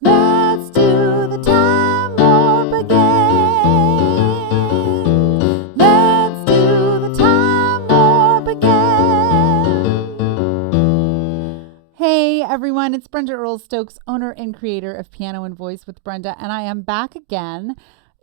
Let's do the time warp again. Let's do the time warp again. Hey everyone, it's Brenda Earl Stokes, owner and creator of Piano and Voice with Brenda, and I am back again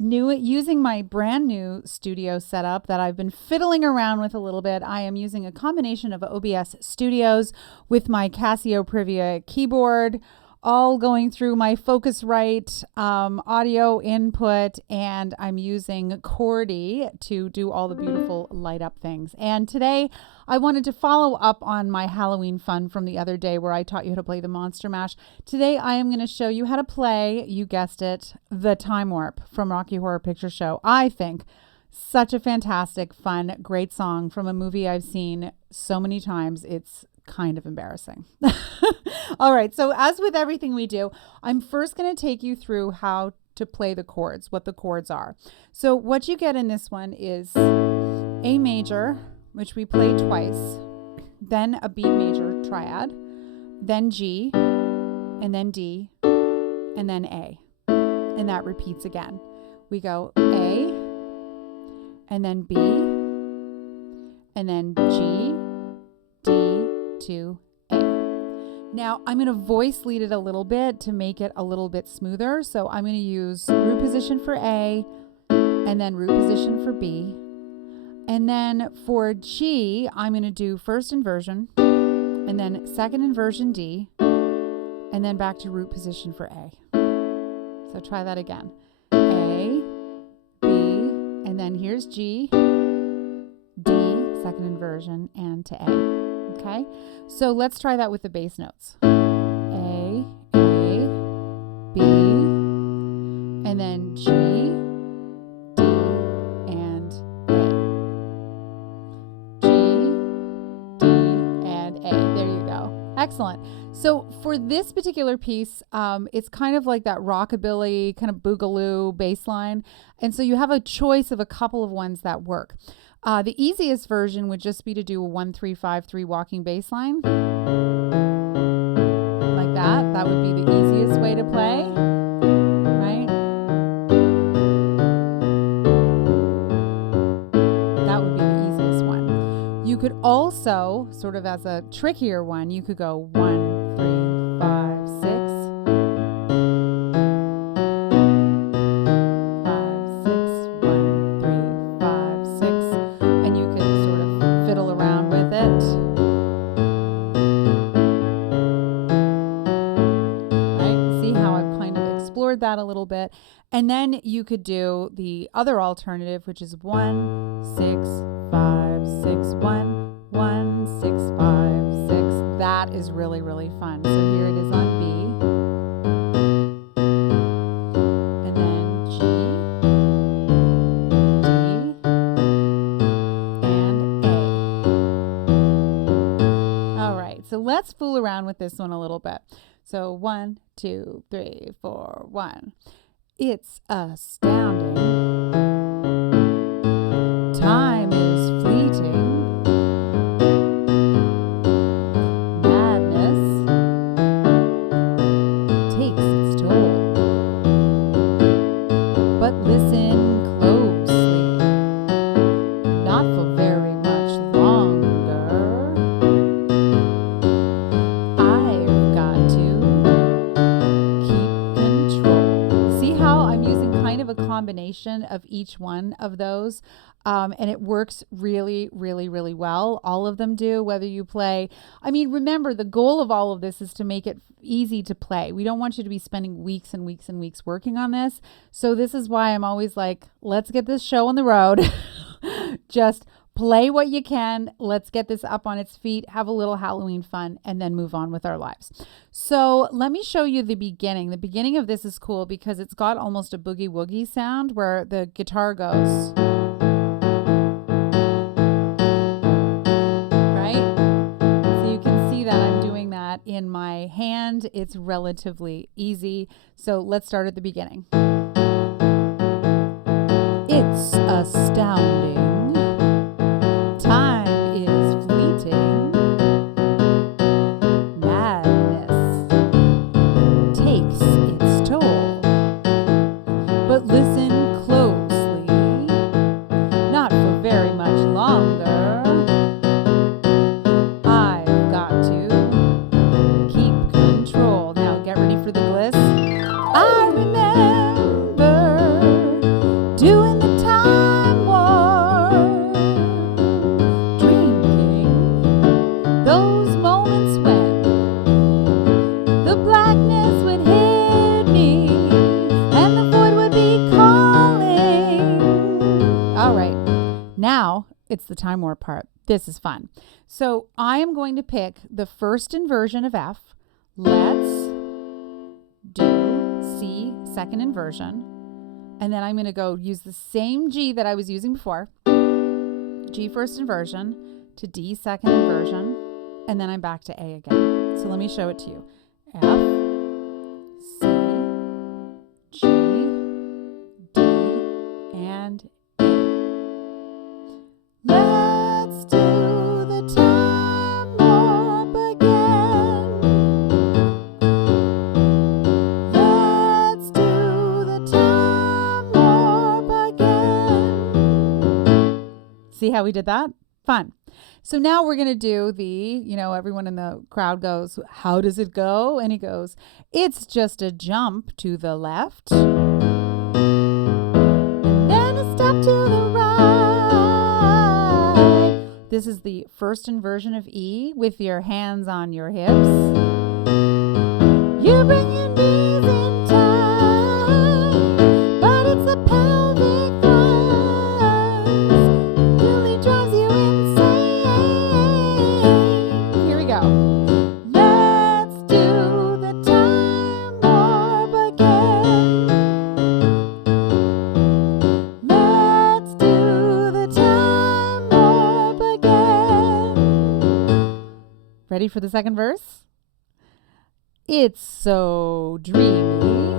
using my brand new studio setup that I've been fiddling around with a little bit. I am using a combination of OBS Studios with my Casio Privia keyboard, all going through my Focusrite audio input, and I'm using Chord to do all the beautiful light up things. And today I wanted to follow up on my Halloween fun from the other day where I taught you how to play the Monster Mash. Today I am going to show you how to play, you guessed it, the Time Warp from Rocky Horror Picture Show. I think such a fantastic, fun, great song from a movie I've seen so many times. It's kind of embarrassing. All right, so as with everything we do, I'm first going to take you through how to play the chords, what the chords are. So what you get in this one is A major, which we play twice, then a B major triad, then G, and then D, and then A. And that repeats again. We go A, and then B, and then G, D, to A. Now I'm going to voice lead it a little bit to make it a little bit smoother. So I'm going to use root position for A, and then root position for B. And then for G, I'm going to do first inversion, and then second inversion D, and then back to root position for A. So try that again. A, B, and then here's G, D, second inversion, and to A. Okay, so let's try that with the bass notes. A, B, and then G, D, and A. G, D, and A. There you go. Excellent. So for this particular piece, it's kind of like that rockabilly, kind of boogaloo bass line. And so you have a choice of a couple of ones that work. The easiest version would just be to do a 1-3-5-3 walking bass line. Like that. That would be the easiest way to play, right? That would be the easiest one. You could also, sort of as a trickier one, you could go 1-3-5-6. That a little bit, and then you could do the other alternative, which is 1-6-5-6-1-1-6-5-6. That is really, really fun. So here it is on B, and then G, D, and A. All right, so let's fool around with this one a little bit. So 1, 2, 3, 4, 1. It's astounding. Time is fleeting. Madness takes its toll. But listen closely. Not for very much longer. I've got to a combination of each one of those, and it works really, really, really well. All of them do, whether you play. I mean, remember, the goal of all of this is to make it easy to play. We don't want you to be spending weeks and weeks and weeks working on this. So this is why I'm always like, let's get this show on the road. Just play what you can. Let's get this up on its feet, have a little Halloween fun, and then move on with our lives. So let me show you the beginning. The beginning of this is cool because it's got almost a boogie woogie sound where the guitar goes. Right? So you can see that I'm doing that in my hand. It's relatively easy. So let's start at the beginning. It's astounding. Time is fleeting. Madness takes its It's the time warp part. This is fun. So I am going to pick the first inversion of F. Let's do C, second inversion. And then I'm going to go use the same G that I was using before. G first inversion to D second inversion. And then I'm back to A again. So let me show it to you. F, C, G, D, and A. Let's do the time warp again. Let's do the time warp again. See how we did that? Fun. So now we're going to do the, everyone in the crowd goes, how does it go? And he goes, it's just a jump to the left. And then a step to the right. This is the first inversion of E with your hands on your hips. You bring your knees in tight, but it's the pelvic thrust really drives you insane. Here we go. Let's do the time warp again. Let's do the time warp again. Ready for the second verse? It's so dreamy.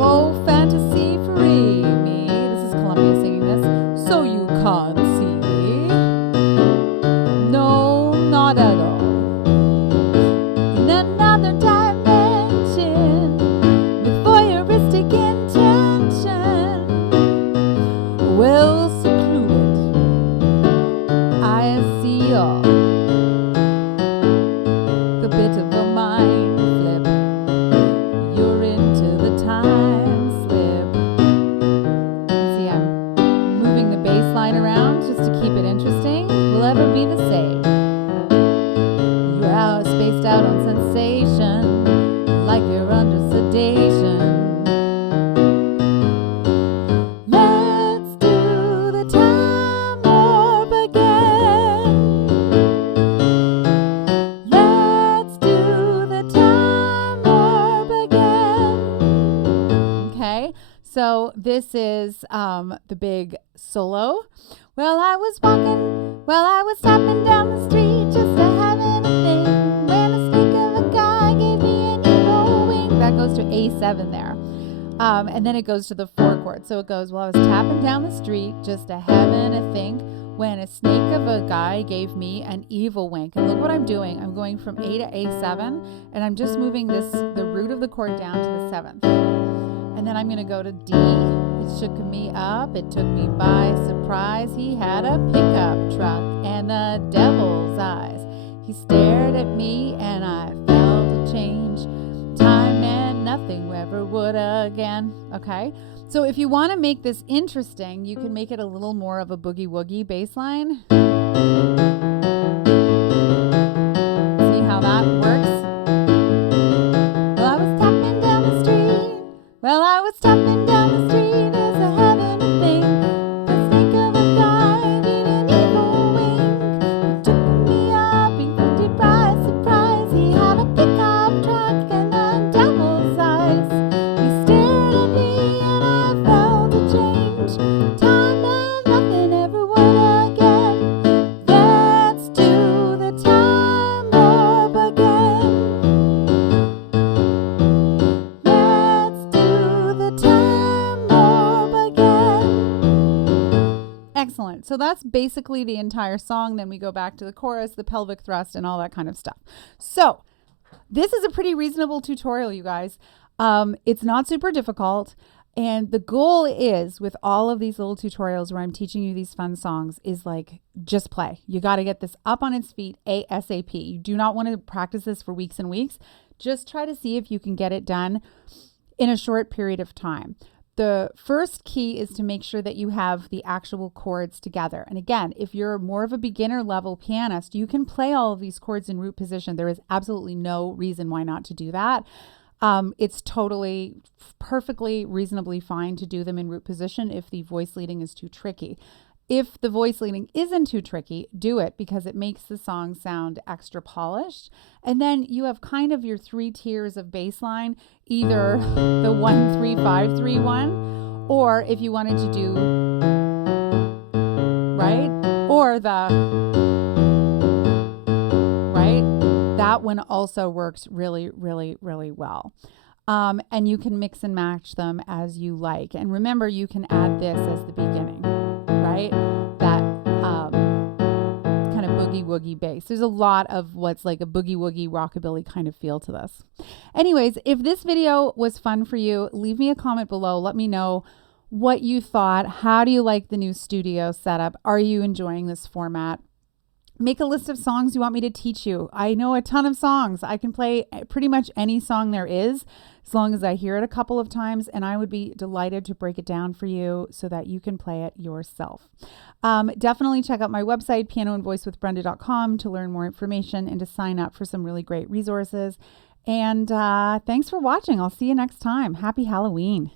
Oh, fantasy free me. This is Columbia singing this. So you can't see me. No, not at all. In another dimension, with voyeuristic intention, well secluded, I see all. The bit of a mind flip. You're into the time slip. See, I'm moving the bass line around just to keep it interesting. Will ever be the same. You're out, spaced out on sensation, like you're under sedation. Let's do the time warp again. Let's do the time warp again. Okay, so this is the big solo. Well, I was tapping down the street just to having a thing when a snake of a guy gave me an evil wing. That goes to A7 there. And then it goes to the 4 chord. So it goes, well, I was tapping down the street just to having a think when a snake of a guy gave me an evil wink. And look what I'm doing. I'm going from A to A7, and I'm just moving the root of the chord down to the 7th. And then I'm going to go to D. It shook me up. It took me by surprise. He had a pickup truck and the devil's eyes. He stared at me and I felt a change. Time and nothing ever would again. Okay? So if you want to make this interesting, you can make it a little more of a boogie-woogie bass line. See how that works? Well, I was tapping down the street. Well, I was tapping down the street as a having a thing. The snake of a guy gave an evil wink. It took me up in pretty by surprise. He had a pickup truck and a devil's eyes. He stared at me and I felt a change. Time and nothing ever would again. Let's do the time warp again. Let's do the time warp again. Excellent. So that's basically the entire song. Then we go back to the chorus, the pelvic thrust, and all that kind of stuff. So this is a pretty reasonable tutorial, you guys. It's not super difficult. And the goal is, with all of these little tutorials where I'm teaching you these fun songs, is like, just play. You got to get this up on its feet ASAP. You do not want to practice this for weeks and weeks. Just try to see if you can get it done in a short period of time. The first key is to make sure that you have the actual chords together. And again, if you're more of a beginner level pianist, you can play all of these chords in root position. There is absolutely no reason why not to do that. It's totally, perfectly, reasonably fine to do them in root position if the voice leading is too tricky. If the voice leading isn't too tricky, do it because it makes the song sound extra polished. And then you have kind of your 3 tiers of bass line, either the 1-3-5-3-1, or if you wanted to do, right? Or the, right? That one also works really, really, really well. And you can mix and match them as you like. And remember, you can add this as the beginning, right? That kind of boogie woogie bass. There's a lot of what's like a boogie woogie rockabilly kind of feel to this. Anyways, if this video was fun for you, leave me a comment below. Let me know what you thought. How do you like the new studio setup? Are you enjoying this format? Make a list of songs you want me to teach you. I know a ton of songs. I can play pretty much any song there is, as long as I hear it a couple of times, and I would be delighted to break it down for you so that you can play it yourself. Definitely check out my website, pianoandvoicewithbrenda.com, to learn more information and to sign up for some really great resources. And thanks for watching. I'll see you next time. Happy Halloween.